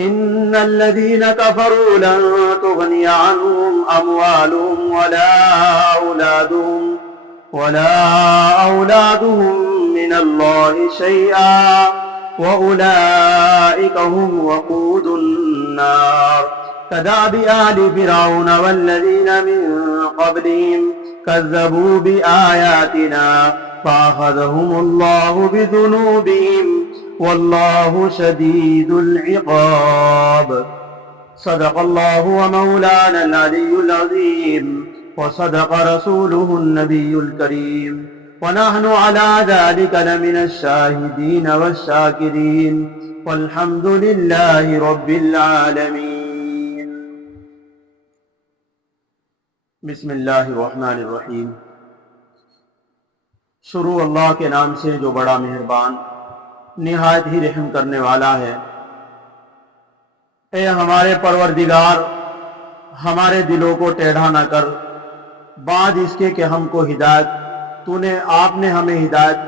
إن الذين كفروا لن تغني عنهم أموالهم ولا أولادهم من الله شيئا وأولئك هم وقود النار كدأب آل فرعون والذين من قبلهم كذبوا بآياتنا فأخذهم الله بذنوبهم والله شديد العقاب۔ صدق الله ومولانا العلي العظيم وصدق رسوله النبي الكريم ونحن على ذلك لمن الشاهدين والشاكرين والحمد لله رب العالمين۔ بسم اللہ الرحمن الرحیم۔ شروع اللہ کے نام سے جو بڑا مہربان نہایت ہی رحم کرنے والا ہے۔ اے ہمارے پروردگار، ہمارے دلوں کو ٹیڑھا نہ کر بعد اس کے کہ ہم کو ہدایت آپ نے ہمیں ہدایت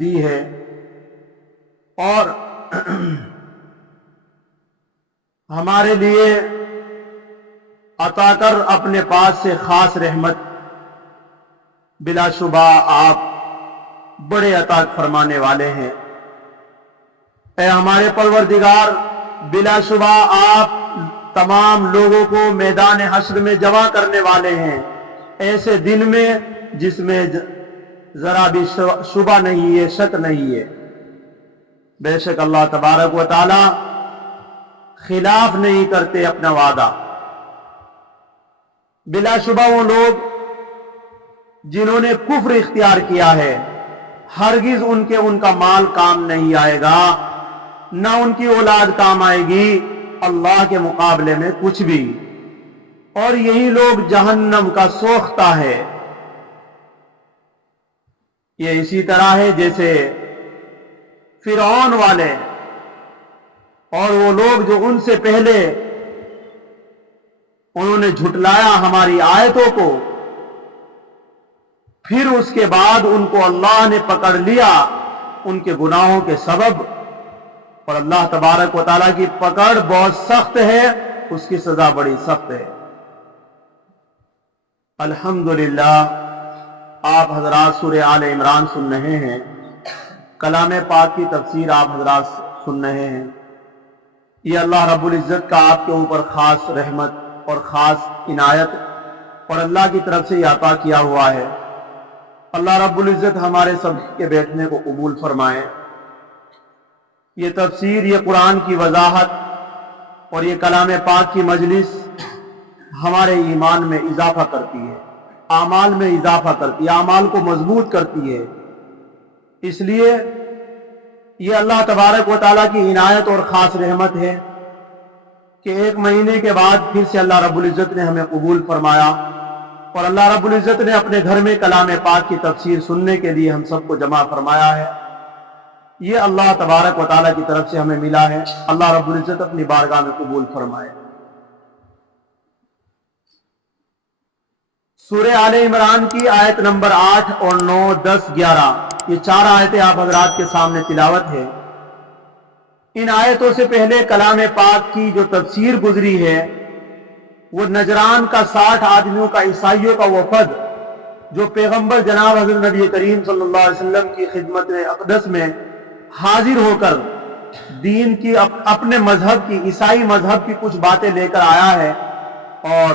دی ہے، اور ہمارے لیے عطا کر اپنے پاس سے خاص رحمت۔ بلا شبہ آپ بڑے عطا فرمانے والے ہیں۔ اے ہمارے پروردگار، بلا شبہ آپ تمام لوگوں کو میدان حشر میں جمع کرنے والے ہیں، ایسے دن میں جس میں ذرا بھی شبہ نہیں ہے، شک نہیں ہے۔ بے شک اللہ تبارک و تعالی خلاف نہیں کرتے اپنا وعدہ۔ بلا شبہ وہ لوگ جنہوں نے کفر اختیار کیا ہے، ہرگز ان کا مال کام نہیں آئے گا، نہ ان کی اولاد کام آئے گی اللہ کے مقابلے میں کچھ بھی، اور یہی لوگ جہنم کا سوختہ ہے۔ یہ اسی طرح ہے جیسے فرعون والے اور وہ لوگ جو ان سے پہلے انہوں نے جھٹلایا ہماری آیتوں کو، پھر اس کے بعد ان کو اللہ نے پکڑ لیا ان کے گناہوں کے سبب، اور اللہ تبارک و تعالیٰ کی پکڑ بہت سخت ہے، اس کی سزا بڑی سخت ہے۔ الحمدللہ آپ حضرات سورہ آل عمران سن رہے ہیں، کلام پاک کی تفسیر آپ حضرات سن رہے ہیں۔ یہ اللہ رب العزت کا آپ کے اوپر خاص رحمت اور خاص عنایت اور اللہ کی طرف سے یہ عطا کیا ہوا ہے۔ اللہ رب العزت ہمارے سب کے بیٹھنے کو قبول فرمائے۔ یہ تفسیر، یہ قرآن کی وضاحت اور یہ کلام پاک کی مجلس ہمارے ایمان میں اضافہ کرتی ہے، اعمال میں اضافہ کرتی ہے، اعمال کو مضبوط کرتی ہے۔ اس لیے یہ اللہ تبارک و تعالیٰ کی عنایت اور خاص رحمت ہے کہ ایک مہینے کے بعد پھر سے اللہ رب العزت نے ہمیں قبول فرمایا، اور اللہ رب العزت نے اپنے گھر میں کلام پاک کی تفسیر سننے کے لیے ہم سب کو جمع فرمایا ہے۔ یہ اللہ تبارک و تعالیٰ کی طرف سے ہمیں ملا ہے۔ اللہ رب العزت اپنی بارگاہ میں قبول فرمائے۔ سورہ آل عمران کی آیت نمبر 8 اور 9، 10، 11 یہ 4 آیتیں آپ حضرات کے سامنے تلاوت ہے۔ ان آیتوں سے پہلے کلام پاک کی جو تفسیر گزری ہے وہ نجران کا 60 آدمیوں کا، عیسائیوں کا وفد جو پیغمبر جناب حضرت نبی کریم صلی اللہ علیہ وسلم کی خدمت اقدس میں حاضر ہو کر دین کی، اپنے مذہب کی، عیسائی مذہب کی کچھ باتیں لے کر آیا ہے، اور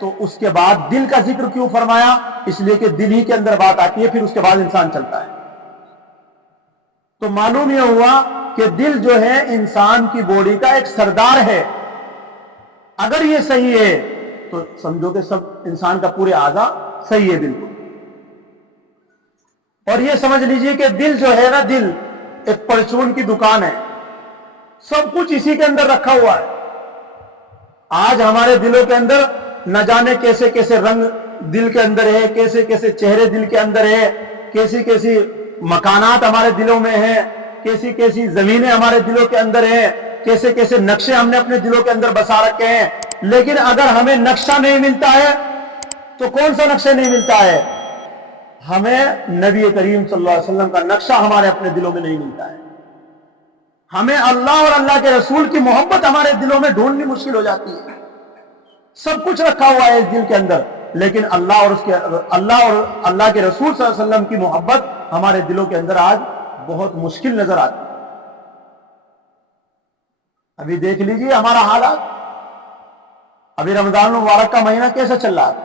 تو اس کے بعد دل کا ذکر کیوں فرمایا؟ اس لیے کہ دل ہی کے اندر بات آتی ہے، پھر اس کے بعد انسان چلتا ہے۔ تو معلوم یہ ہوا کہ دل جو ہے انسان کی باڈی کا ایک سردار ہے۔ اگر یہ صحیح ہے تو سمجھو کہ سب انسان کا پورے اعضاء صحیح ہے بالکل۔ اور یہ سمجھ لیجئے کہ دل جو ہے نا، دل ایک پرچون کی دکان ہے، سب کچھ اسی کے اندر رکھا ہوا ہے۔ آج ہمارے دلوں کے اندر نہ جانے کیسے کیسے رنگ دل کے اندر ہے، کیسے کیسے چہرے دل کے اندر ہے، کیسی کیسی مکانات ہمارے دلوں میں ہیں، کیسی کیسی زمینیں ہمارے دلوں کے اندر ہیں، کیسے کیسے نقشے ہم نے اپنے دلوں کے اندر بسا رکھے ہیں۔ لیکن اگر ہمیں نقشہ نہیں ملتا ہے تو کون سا نقشہ نہیں ملتا ہے؟ ہمیں نبی کریم صلی اللہ علیہ وسلم کا نقشہ ہمارے اپنے دلوں میں نہیں ملتا ہے۔ ہمیں اللہ اور اللہ کے رسول کی محبت ہمارے دلوں میں ڈھونڈنی مشکل ہو جاتی ہے۔ سب کچھ رکھا ہوا ہے اس دل کے اندر، لیکن اللہ اور اللہ کے رسول صلی اللہ علیہ وسلم کی محبت ہمارے دلوں کے اندر آج بہت مشکل نظر آتی ہے۔ ابھی دیکھ لیجئے ہمارا حالات، ابھی رمضان المبارک کا مہینہ کیسا چل رہا تھا؟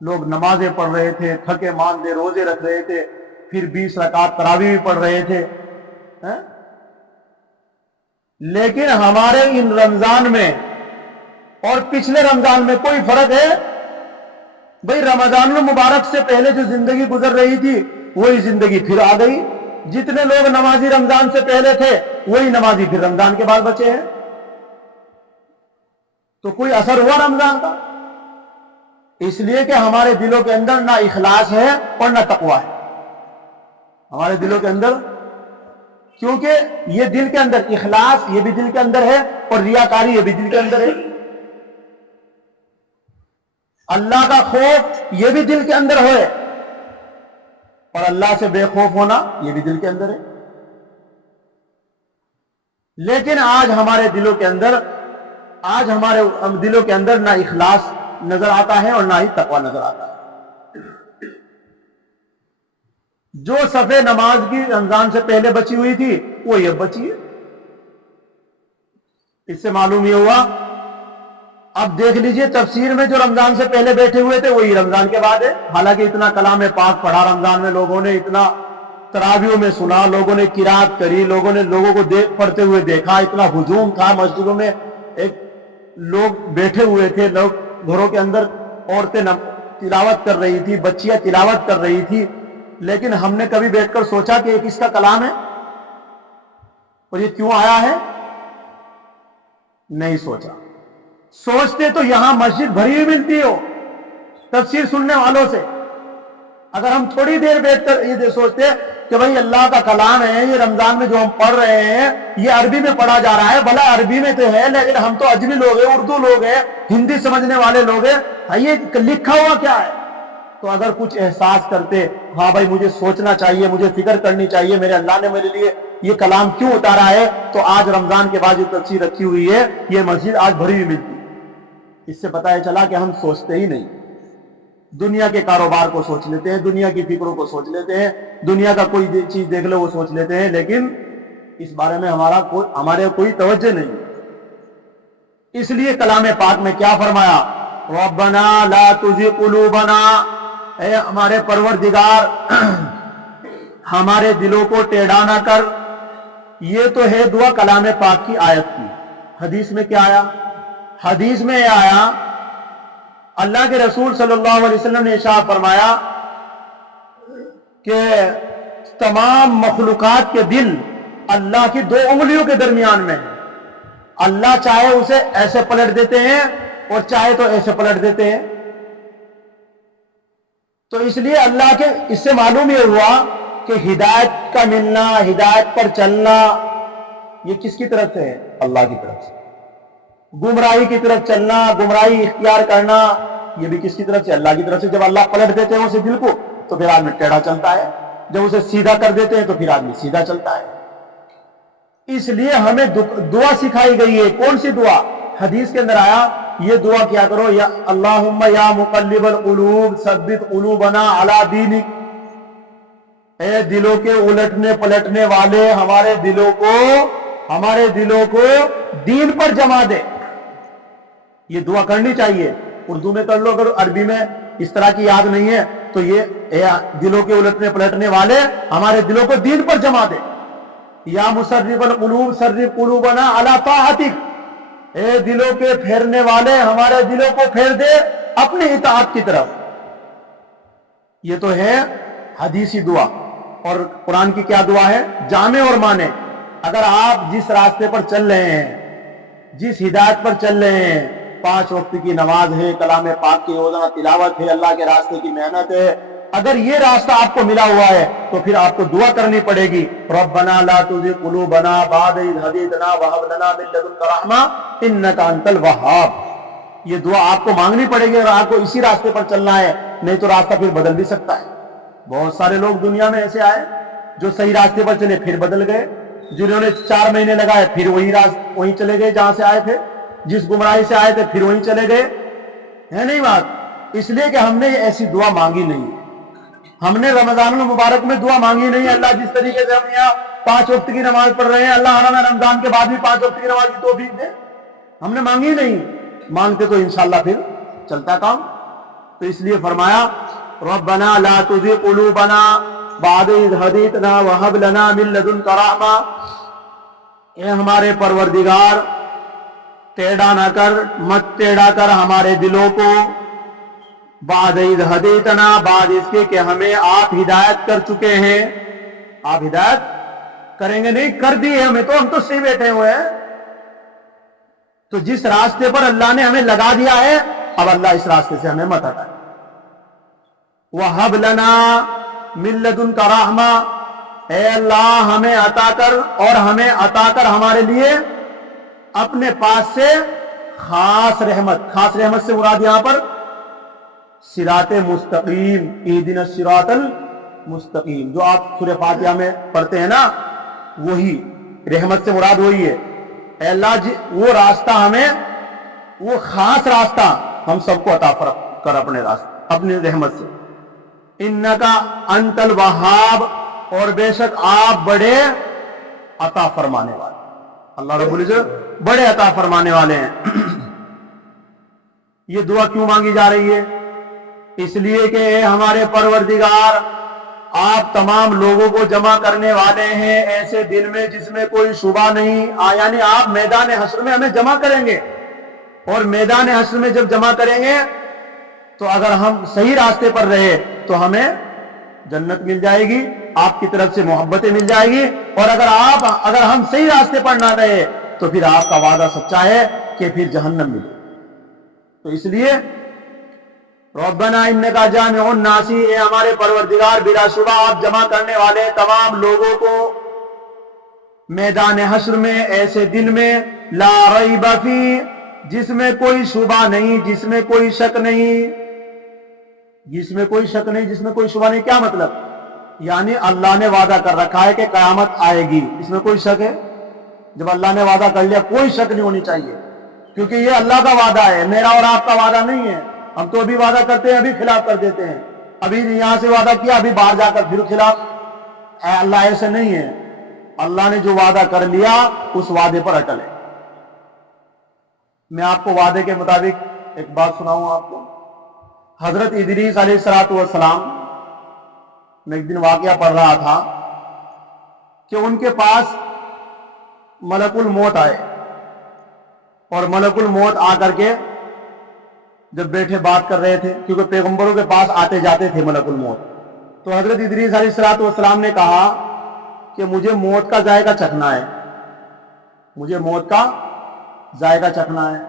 لوگ نمازیں پڑھ رہے تھے، تھکے ماندے روزے رکھ رہے تھے، پھر 20 رکعت تراویح بھی پڑھ رہے تھے۔ لیکن ہمارے ان رمضان میں اور پچھلے رمضان میں کوئی فرق ہے؟ بھئی رمضان المبارک سے پہلے جو زندگی گزر رہی تھی وہی زندگی پھر آ گئی۔ جتنے لوگ نمازی رمضان سے پہلے تھے وہی نمازی پھر رمضان کے بعد بچے ہیں۔ تو کوئی اثر ہوا رمضان کا؟ اس لیے کہ ہمارے دلوں کے اندر نہ اخلاص ہے اور نہ تقویٰ ہے ہمارے دلوں کے اندر، کیونکہ یہ دل کے اندر اخلاص یہ بھی دل کے اندر ہے اور ریاکاری یہ بھی دل کے اندر ہے۔ اللہ کا خوف یہ بھی دل کے اندر ہے اور اللہ سے بے خوف ہونا یہ بھی دل کے اندر ہے۔ لیکن آج ہمارے دلوں کے اندر نہ اخلاص نظر آتا ہے اور نہ ہی تقویٰ نظر آتا ہے۔ جو صفحے نماز کی رمضان سے پہلے بچی ہوئی تھی وہ یہ بچی ہے۔ اس سے معلوم یہ ہوا، اب دیکھ لیجئے تفسیر میں جو رمضان سے پہلے بیٹھے ہوئے تھے وہی رمضان کے بعد ہے۔ حالانکہ اتنا کلام پاک پڑھا رمضان میں لوگوں نے، اتنا تراویحوں میں سنا، لوگوں نے قرات کری، لوگوں نے لوگوں کو پڑھتے ہوئے دیکھا، اتنا ہجوم تھا مسجدوں میں، ایک لوگ بیٹھے ہوئے تھے، لوگ گھروں کے اندر عورتیں تلاوت کر رہی تھی، بچیاں تلاوت کر رہی تھی۔ لیکن ہم نے کبھی بیٹھ کر سوچا کہ یہ کس کا کلام ہے اور یہ کیوں آیا ہے؟ نہیں سوچا۔ سوچتے تو یہاں مسجد بھری ہوئی ملتی ہو تفسیر سننے والوں سے۔ اگر ہم تھوڑی دیر بیٹھ کر یہ سوچتے کہ بھئی اللہ کا کلام ہے، یہ رمضان میں جو ہم پڑھ رہے ہیں یہ عربی میں پڑھا جا رہا ہے، بھلا عربی میں تو ہے لیکن ہم تو اجمی لوگ ہیں، اردو لوگ ہیں، ہندی سمجھنے والے لوگ ہیں، یہ لکھا ہوا کیا ہے؟ تو اگر کچھ احساس کرتے، ہاں بھائی مجھے سوچنا چاہیے، مجھے فکر کرنی چاہیے، میرے اللہ نے میرے لیے یہ کلام کیوں اتارا ہے، تو آج رمضان کے بعد جو تفسیر رکھی ہوئی ہے یہ مسجد آج بھری ہوئی ملتی ہے۔ اس سے پتہ چلا کہ ہم سوچتے ہی نہیں، دنیا کے کاروبار کو سوچ لیتے ہیں، دنیا کی فکروں کو سوچ لیتے ہیں، دنیا کا کوئی چیز دیکھ لو وہ سوچ لیتے ہیں، لیکن اس بارے میں ہمارے کوئی توجہ نہیں۔ اس لیے کلام پاک میں کیا فرمایا؟ ربنا لا تزغ قلوبنا، اے ہمارے پروردگار ہمارے دلوں کو ٹیڑھا نہ کر۔ یہ تو ہے دعا کلام پاک کی آیت کی۔ حدیث میں کیا آیا؟ حدیث میں یہ آیا، اللہ کے رسول صلی اللہ علیہ وسلم نے ارشاد فرمایا کہ تمام مخلوقات کے دل اللہ کی 2 انگلیوں کے درمیان میں ہیں۔ اللہ چاہے اسے ایسے پلٹ دیتے ہیں اور چاہے تو ایسے پلٹ دیتے ہیں۔ تو اس لیے اللہ کے، اس سے معلوم یہ ہوا کہ ہدایت کا ملنا، ہدایت پر چلنا یہ کس کی طرف سے ہے؟ اللہ کی طرف سے۔ گمراہی کی طرف چلنا، گمراہی اختیار کرنا یہ بھی کس کی طرف سے؟ اللہ کی طرف سے۔ جب اللہ پلٹ دیتے ہیں اسے دل کو تو پھر آدمی ٹیڑھا چلتا ہے، جب اسے سیدھا کر دیتے ہیں تو پھر آدمی سیدھا چلتا ہے۔ اس لیے ہمیں دعا سکھائی گئی ہے۔ کون سی دعا؟ حدیث کے اندر آیا یہ دعا کیا کرو، یا اللہم یا مقلب القلوب ثبت قلوبنا علی دینک، اے دلوں کے الٹنے پلٹنے والے ہمارے دلوں کو دین پر جما دے۔ یہ دعا کرنی چاہیے اردو میں کر لو، اگر عربی میں اس طرح کی یاد نہیں ہے تو یہ دلوں کے الٹنے پلٹنے والے ہمارے دلوں کو دین پر جما دے. یا مصرف القلوب صرف قلوبنا علی طاعتک، اے دلوں کے پھیرنے والے ہمارے دلوں کو پھیر دے اپنی اطاعت کی طرف. یہ تو ہے حدیثی دعا. اور قرآن کی کیا دعا ہے؟ جامع اور مانے. اگر آپ جس راستے پر چل رہے ہیں، جس ہدایت پر چل رہے ہیں، 5 وقت کی نماز ہے، کلام پاک کی روزانہ تلاوت ہے، اللہ کے راستے کی محنت ہے، اگر یہ راستہ آپ کو ملا ہوا ہے تو پھر آپ کو دعا کرنی پڑے گی. ربنا لا تزغ قلوبنا بعد اذ ہدیتنا وہب لنا من لدنک رحمہ انک انت الوہاب. یہ دعا آپ کو مانگنی پڑے گی اگر آپ کو اسی راستے پر چلنا ہے، نہیں تو راستہ پھر بدل بھی سکتا ہے. بہت سارے لوگ دنیا میں ایسے آئے جو صحیح راستے پر چلے پھر بدل گئے، جنہوں نے 4 مہینے لگائے پھر وہیں چلے گئے جہاں سے آئے تھے، جس گمراہی سے آئے تھے پھر وہیں چلے گئے. ہے نہیں بات؟ اس لیے کہ ہم نے ایسی دعا مانگی نہیں. ہم نے رمضان المبارک میں دعا مانگی نہیں. اللہ جس طریقے سے ہم یہاں 5 وقت کی نماز پڑھ رہے ہیں، اللہ ہمیں رمضان کے بعد بھی 5 وقت کی نماز کی توفیق دے. ہم نے مانگی نہیں. مانگتے تو انشاءاللہ پھر چلتا کام. تو اس لیے فرمایا ربنا لا تزغ قلوبنا بعد اذ ہدیتنا وہب لنا من لدنک رحمہ. اے ہمارے پروردگار، ٹیڑھا نہ کر، مت ٹیڑھا کر ہمارے دلوں کو، بعد اذ ہدیتنا، بعد اس کے کہ ہمیں آپ ہدایت کر چکے ہیں. آپ ہدایت کریں گے نہیں، کر دی ہے ہمیں، تو ہم تو صحیح بیٹھے ہوئے ہیں. تو جس راستے پر اللہ نے ہمیں لگا دیا ہے اب اللہ اس راستے سے ہمیں مت ہٹائے. وَهَبْ لَنَا مِن لَّدُنْكَ رَحْمَةً، اے اللہ ہمیں عطا کر، اور ہمیں عطا کر ہمارے لیے اپنے پاس سے خاص رحمت. خاص رحمت سے مراد یہاں پر صراط مستقیم، اہدنا الصراط المستقیم، جو آپ سورہ فاتحہ میں پڑھتے ہیں نا، وہی رحمت سے مراد وہی ہے. اے اللہ جی وہ راستہ ہمیں، وہ خاص راستہ ہم سب کو عطا کر اپنے راستہ، اپنی رحمت سے. انکا انت الوہاب، اور بے شک آپ بڑے عطا فرمانے والے. اللہ رب العزت بڑے عطا فرمانے والے ہیں. یہ دعا کیوں مانگی جا رہی ہے؟ اس لیے کہ اے ہمارے پروردگار، آپ تمام لوگوں کو جمع کرنے والے ہیں ایسے دن میں جس میں کوئی شبہ نہیں. یعنی آپ میدان حشر میں ہمیں جمع کریں گے، اور میدان حشر میں جب جمع کریں گے تو اگر ہم صحیح راستے پر رہے تو ہمیں جنت مل جائے گی، آپ کی طرف سے محبتیں مل جائے گی. اور اگر ہم صحیح راستے پر نہ رہے تو پھر آپ کا وعدہ سچا ہے کہ پھر جہنم ملے. تو اس لیے ربنا انکا جامع الناس، اے ہمارے پروردگار بلا شبہ آپ جمع کرنے والے تمام لوگوں کو میدان حشر میں ایسے دن میں لا ریب فی، جس میں کوئی شبہ نہیں، جس میں کوئی شک نہیں. جس میں کوئی شک نہیں، جس میں کوئی شبہ نہیں، کیا مطلب؟ یعنی اللہ نے وعدہ کر رکھا ہے کہ قیامت آئے گی، اس میں کوئی شک ہے؟ جب اللہ نے وعدہ کر لیا کوئی شک نہیں ہونی چاہیے، کیونکہ یہ اللہ کا وعدہ ہے، میرا اور آپ کا وعدہ نہیں ہے. ہم تو ابھی وعدہ کرتے ہیں ابھی خلاف کر دیتے ہیں، ابھی یہاں سے وعدہ کیا ابھی باہر جا کر پھر خلاف. اے اللہ ایسے نہیں ہے. اللہ نے جو وعدہ کر لیا اس وعدے پر اٹل ہے. میں آپ کو وعدے کے مطابق ایک بات سناؤں آپ کو. حضرت ادریس علیہ السلام، میں ایک دن واقعہ پڑھ رہا تھا کہ ان کے پاس ملک الموت آئے، اور ملک الموت آ کر کے جب بیٹھے بات کر رہے تھے، کیونکہ پیغمبروں کے پاس آتے جاتے تھے ملک الموت، تو حضرت ادریس علیہ السلام نے کہا کہ مجھے موت کا ذائقہ چکھنا ہے، مجھے موت کا ذائقہ چکھنا ہے.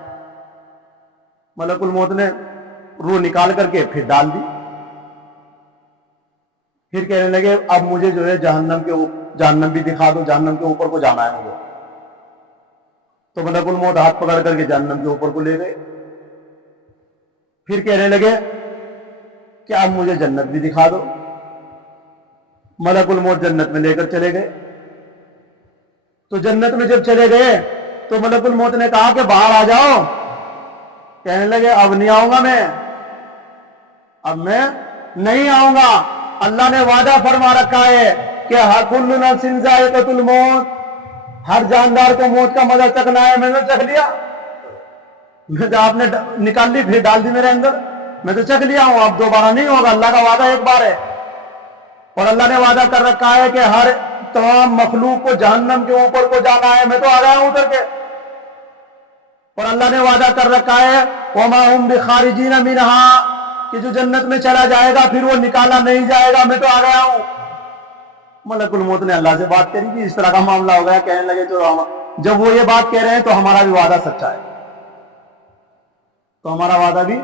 ملک الموت نے روح نکال کر کے پھر ڈال دی. پھر کہنے لگے اب مجھے جو ہے جہنم بھی دکھا دو، جہنم کے اوپر کو جانا ہے مجھے. تو ملک الموت ہاتھ پکڑ کر کے جہنم کے اوپر کو لے گئے. پھر کہنے لگے کہ اب مجھے جنت بھی دکھا دو. ملک الموت جنت میں لے کر چلے گئے. تو جنت میں جب چلے گئے تو ملک الموت نے کہا کہ باہر آ جاؤ. کہنے لگے اب نہیں آؤں گا میں، اب میں نہیں آؤں گا. اللہ نے وعدہ فرما رکھا ہے کہ کل نفس ذائقۃ الموت، ہر جاندار کو موت کا مزہ چکھنا ہے. میں نے چکھ لیا. میں تو آپ نے نکال لی پھر ڈال دی میرے اندر, میں تو چکھ لیا ہوں, اب دوبارہ نہیں ہوگا. اللہ کا وعدہ ایک بار ہے, اور اللہ نے وعدہ کر رکھا ہے کہ ہر تمام مخلوق کو جہنم کے اوپر کو جانا ہے. میں تو آ گیا ہوں ادھر کے, اور اللہ نے وعدہ کر رکھا ہے وَمَا هُمْ بِخَارِجِينَ مِنْهَا, کہ جو جنت میں چلا جائے گا پھر وہ نکالا نہیں جائے گا. میں تو آ گیا ہوں. ملک الموت نے اللہ سے بات کری کہ اس طرح کا معاملہ ہو گیا. کہنے لگے چلو, جب وہ یہ بات کہہ رہے ہیں تو ہمارا بھی وعدہ سچا ہے, تو ہمارا وعدہ بھی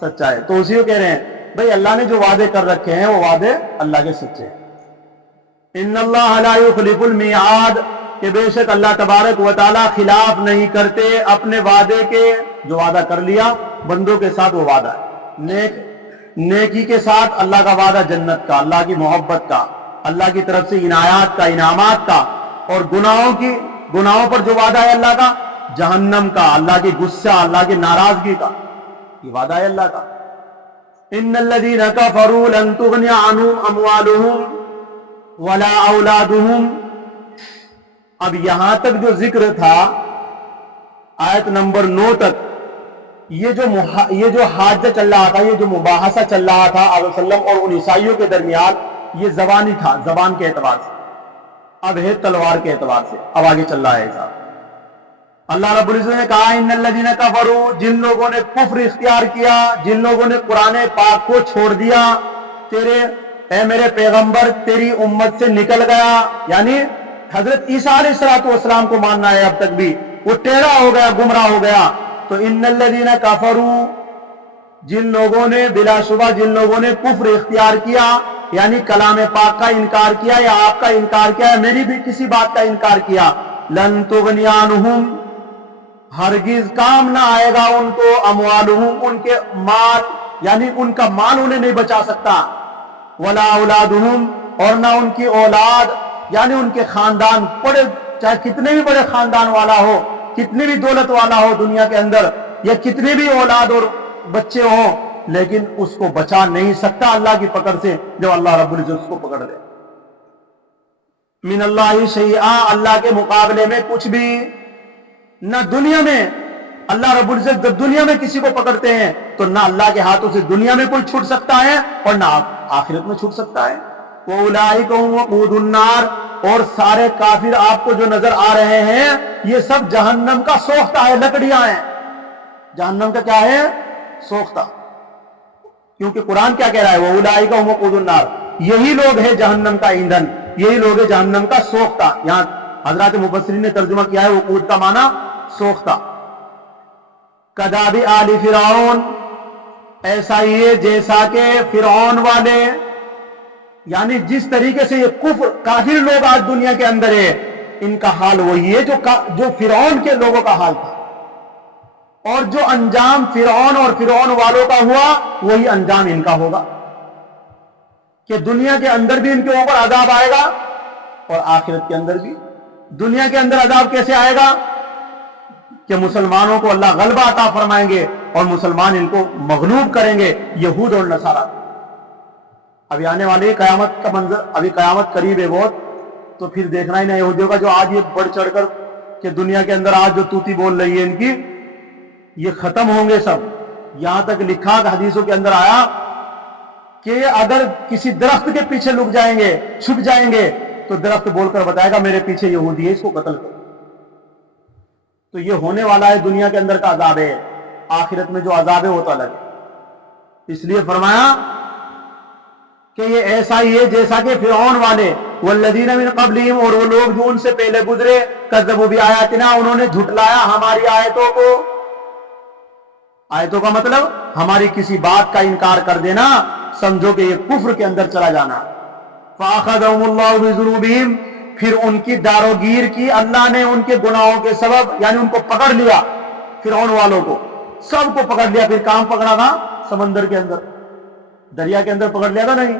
سچا ہے. تو اسی کو کہہ رہے ہیں بھئی اللہ نے جو وعدے کر رکھے ہیں وہ وعدے اللہ کے سچے ہیں. ان اللہ لا یخلف المیعاد, کہ بے شک اللہ تبارک و تعالی خلاف نہیں کرتے اپنے وعدے کے. جو وعدہ کر لیا بندوں کے ساتھ وہ وعدہ ہے. نیکی کے ساتھ اللہ کا وعدہ جنت کا, اللہ کی محبت کا, اللہ کی طرف سے عنایات کا, انعامات کا. اور گناہوں پر جو وعدہ ہے اللہ کا, جہنم کا, اللہ کی غصہ, اللہ کی ناراضگی کا, یہ وعدہ ہے اللہ کا. ان الذین کفروا لن تغنی عنہم اموالہم ولا اولادہم. اب یہاں تک جو ذکر تھا آیت نمبر 9 تک, یہ جو حاجہ چل رہا تھا, یہ جو مباحثہ چل رہا تھا علیہ وسلم اور ان عیسائیوں کے درمیان, یہ زبانی تھا, زبان کے اعتبار سے. اب ہے تلوار کے اعتبار سے, اب آگے چل رہا ہے صاحب. اللہ رب العزت نے کہا ان الذین کفروا, جن لوگوں نے کفر اختیار کیا, جن لوگوں نے قرآن پاک کو چھوڑ دیا, اے میرے پیغمبر تیری امت سے نکل گیا, یعنی حضرت عیسیٰ علیہ السلام کو ماننا ہے اب تک بھی, وہ ٹیڑھا ہو گیا, گمراہ ہو گیا. تو ان الذین کفروا, جن لوگوں نے بلا شبہ جن لوگوں نے کفر اختیار کیا, یعنی کلام پاک کا انکار کیا یا آپ کا انکار کیا یا میری بھی کسی بات کا انکار کیا, لن تغنی عنہم, ہرگز کام نہ آئے گا ان کو, اموالہم, ان کے مال, یعنی ان کا مال انہیں نہیں بچا سکتا, ولا اولادہم, اور نہ ان کی اولاد, یعنی ان کے خاندان, بڑے چاہے کتنے بھی بڑے خاندان والا ہو, کتنی بھی دولت والا ہو دنیا کے اندر, یا کتنے بھی اولاد اور بچے ہوں, لیکن اس کو بچا نہیں سکتا اللہ کی پکڑ سے, جب اللہ رب العزت اس کو پکڑ لے. من اللہ شیئا, اللہ کے مقابلے میں کچھ بھی نہ. دنیا میں اللہ رب العزت جب دنیا میں کسی کو پکڑتے ہیں تو نہ اللہ کے ہاتھوں سے دنیا میں کوئی چھوٹ سکتا ہے اور نہ آخرت میں چھوٹ سکتا ہے. وَأُولَٰئِكَ هُمْ وَقُودُ النَّارِ, اور سارے کافر آپ کو جو نظر آ رہے ہیں یہ سب جہنم کا سوختہ ہے, لکڑیاں ہیں. جہنم کا کیا ہے؟ سوختہ. کیونکہ قرآن کیا کہہ رہا ہے, وَأُولَٰئِكَ هُمْ وَقُودُ النَّارِ, یہی لوگ ہیں جہنم کا ایندھن, یہی لوگ ہیں جہنم کا سوختہ. یہاں حضرات مفسرین نے ترجمہ کیا ہے وقود کا معنی سوختہ. کداب آل فرعون, ایسا ہی ہے جیسا کہ فرعون والے, یعنی جس طریقے سے یہ کفر کافر لوگ آج دنیا کے اندر ہے, ان کا حال وہی ہے جو فرعون کے لوگوں کا حال تھا, اور جو انجام فرعون اور فرعون والوں کا ہوا وہی انجام ان کا ہوگا, کہ دنیا کے اندر بھی ان کے اوپر عذاب آئے گا اور آخرت کے اندر بھی. دنیا کے اندر عذاب کیسے آئے گا, کہ مسلمانوں کو اللہ غلبہ عطا فرمائیں گے اور مسلمان ان کو مغلوب کریں گے, یہود اور نصارہ. ابھی آنے والی قیامت کا منظر, ابھی قیامت قریب ہے بہت, تو پھر دیکھنا ہی نہیں یہودیوں کا, جو آج یہ بڑھ چڑھ کر کہ دنیا کے اندر آج جو توتی بول رہی ہے ان کی, یہ ختم ہوں گے سب. یہاں تک لکھا کہ حدیثوں کے اندر آیا کہ اگر کسی درخت کے پیچھے لک جائیں گے, چھپ جائیں گے, تو درخت بول کر بتائے گا میرے پیچھے یہودی ہے, اس کو قتل کرو. تو یہ ہونے والا ہے, دنیا کے اندر کا عذاب ہے, آخرت میں جو عذاب ہے وہ تو الگ ہے. اس لیے فرمایا کہ یہ ایسا ہی ہے جیسا کہ فرعون والے, والذین من قبلہم, اور وہ لوگ جو ان سے پہلے گزرے, کذبوا بآیاتنا, انہوں نے جھٹلایا ہماری آیتوں کو. آیتوں کا مطلب ہماری کسی بات کا انکار کر دینا, سمجھو کہ یہ کفر کے اندر چلا جانا. فَأَخَذَهُمُ اللَّهُ بِذُنُوبِهِمْ, پھر ان کی داروگیر کی اللہ نے ان کے گناہوں کے سبب, یعنی ان کو پکڑ لیا, فرعون والوں کو سب کو پکڑ لیا. پھر کام پکڑا تھا سمندر کے اندر, دریا کے اندر پکڑ لیا تھا, نہیں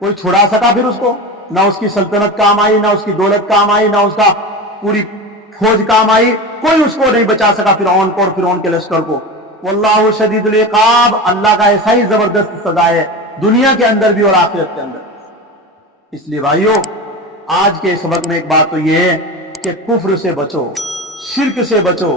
کوئی چھڑا سکا پھر اس کو, نہ اس کی سلطنت کام آئی, نہ اس کی دولت کام آئی, نہ اس کا پوری فوج کام آئی, کوئی اس کو نہیں بچا سکا فرعون کو اور فرعون کے لشکر کو. واللہ شدید العقاب, اللہ کا ایسا ہی زبردست سزا ہے دنیا کے اندر بھی اور آخرت کے اندر. اس لیے بھائیو, آج کے اس وقت میں ایک بات تو یہ ہے کہ کفر سے بچو, شرک سے بچو,